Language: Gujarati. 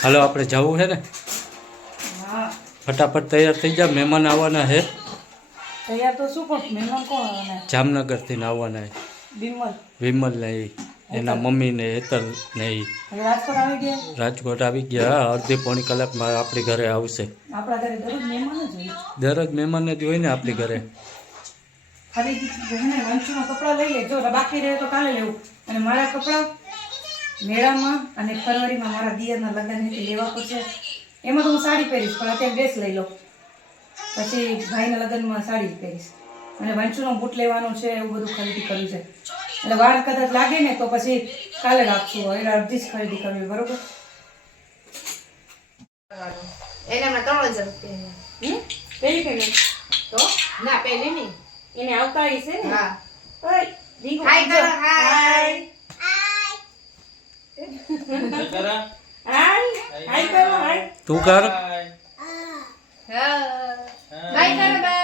હાલો આપણે જવું છે ને હા ફટાફટ તૈયાર થઈ જા મહેમાન આવવાના છે તૈયાર તો શું પણ મહેમાન કોણ આવવાના જામનગરથી આવવાના છે બિમલ વિમલ ને ઈ, એના મમ્મી ને હેતલ ને ઈ હવે રાજકોટ આવી ગયા રાજકોટ આવી ગયા અડધી પોણી કલાકમાં આપણી ઘરે આવશે આપણા ઘરે દરરોજ મહેમાન જ હોય દરરોજ મહેમાન જ હોય ને આપણી ઘરે ખરીદી હે ને વંશુના કપડાં લઈ લે જો બાકી રહે તો કાલે લેવું અને મારા કપડાં મેળામાં અને ફરવરીમાં મારા દિયરના લગ્ન હતી લેવા પડશે એમાં તો હું સાડી પહેરીશ પણ અત્યારે ડ્રેસ લઈ લો પછી ભાઈના લગ્નમાં સાડી જ પહેરીશ અને વંશુનો બૂટ લેવાનો છે એવું બધું ખરીદી કરવી છે એટલે વાર કદાચ લાગે ને તો પછી કાલે રાખશું એટલે અડધી જ ખરીદી કરવી બરોબર એને હમણાં 3000 રૂપિયા પેલી પેમેન્ટ તો ના પેલી નહીં એને આવતા હશે ને હા ઓય રીંગો હાય કરો હાય હાય હાય કરો હાય તું કર હા બાય કરો બાય